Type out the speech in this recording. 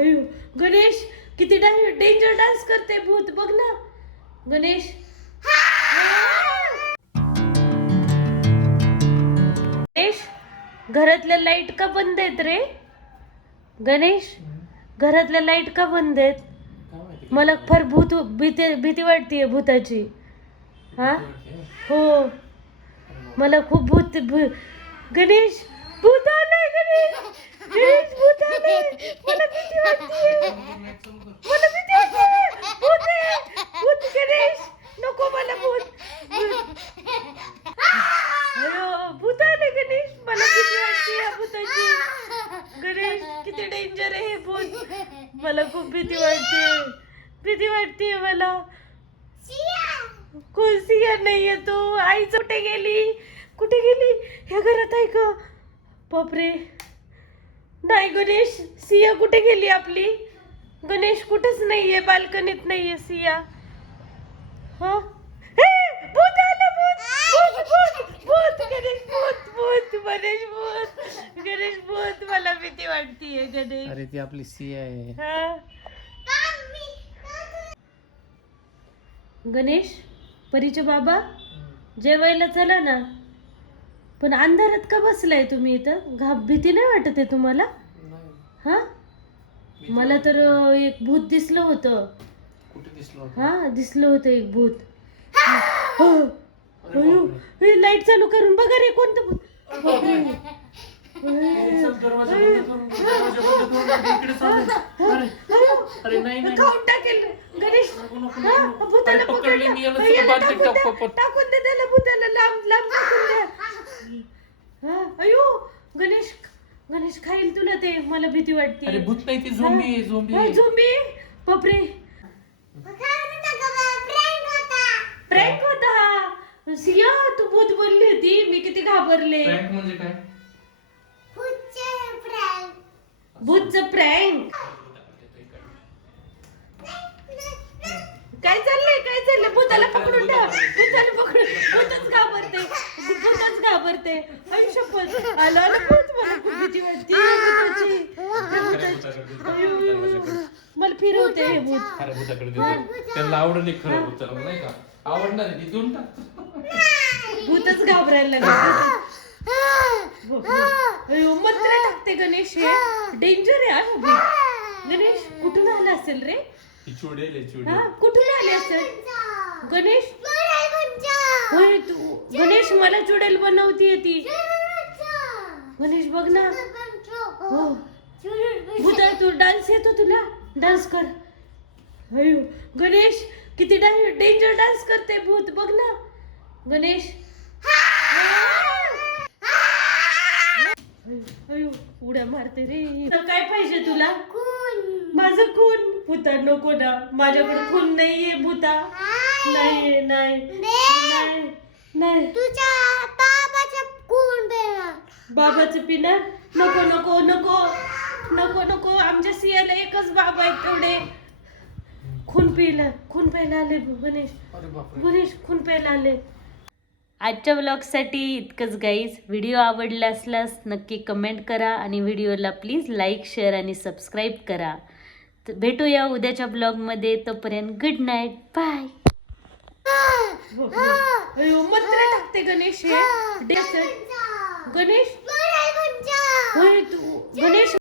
अयो गणेश किती danger dance करते भूत बघ ना गणेश. गणेश घरातल्या लाईट का बंद आहेत रे? गणेश घरातल्या लाईट का बंद आहेत? मला फार भीती वाटतेय भूताची. हा हो मला खूप गणेश भूत आलाय. गणेश भूत आलाय. मला भीती वाटतेय. भूत आहे. भूत गणेश नको मला भूत. अयो भूत आले गणेश. मला भीती वाटते या भूताची. गणेश किती डेंजर आहे हे भूत. मला खूप भीती वाटते मला. कोण सिया नाहीये तू. आई कुठे गेली ह्या घरात आहे का? बापरे नाही गणेश सिया कुठे गेली आपली? गणेश कुठेच नाहीये. बाल्कनीत नाहीये सिया. हा भूत आलं. भूत गणेश भूत गणेश भूत. मला भीती वाटतीये गणेश. अरे ती आपली सिया आहे. हा गणेश परीचे बाबा जेवायला चला ना. पण अंधारात का बसलाय तुम्ही इथं? भीती नाही वाटत आहे तुम्हाला? हा मला तर एक भूत दिसलं होतं. हा दिसलं होतं एक भूत. लाईट चालू करून बघा रे कोणतं भूत. खाऊन टाकेल गणेश. भूताला टाकून दे त्याला. भूताला लांब टाकून द्या. अयो गणेश खाईल तुला ते. मला भीती वाटते. अरे भूत नाही ती झोंबी आहे. झोंबी बापरे. प्रँक होता हा. सिया तू भूत बोलली होती. मी किती घाबरले. प्रँक म्हणजे काय? भूतचं प्रँक. काय चाललंय भूताला पकडून ठेव. भूतच घाबरते. आयुष्यभर आलं भूत. मला खूप भीती वाटते मला फिरवते हे भूत. अरे भूताकडे देतो. त्यांना आवडले खरं भूत नाही का? आवडणार आहे ती देऊन टाक. भूतच घाबरायला लागले. मंत्र टाकते गणेश. हे डेंजर आहे गणेश. कुठून आला असेल रे? कुठून आले असेल गणेश? होय तू गणेश मला चुडेल बनवतीये ती. गणेश बघ ना. हो भूता तू डान्स येतो तुला? डान्स कर. अयो गणेश किती डेंजर डान्स करते भूत बघ ना गणेश. अयो उड्या मारते रे. काय पाहिजे तुला? माझं खून. भूता नको ना. माझ्याकडे खून नाहीये भूता. नाहीये नाही. तुझ्या बाबाचं खून पिणार. बाबाचं पिणार? नको. आमच्या सियाला एकच बाबा आहे तेवढे. खून प्यायला आले गणेश. खून प्यायला आले. आजच्या व्लॉगसाठी इतकंच गाईज. व्हिडिओ आवडला असल्यास नक्की कमेंट करा आणि व्हिडिओला प्लीज लाईक शेअर आणि सबस्क्राईब करा. तर भेटूया उद्याच्या ब्लॉगमध्ये. तोपर्यंत गुड नाईट. बाय. मंत्र टाकते गणेश. हे गणेश होय तू गणेश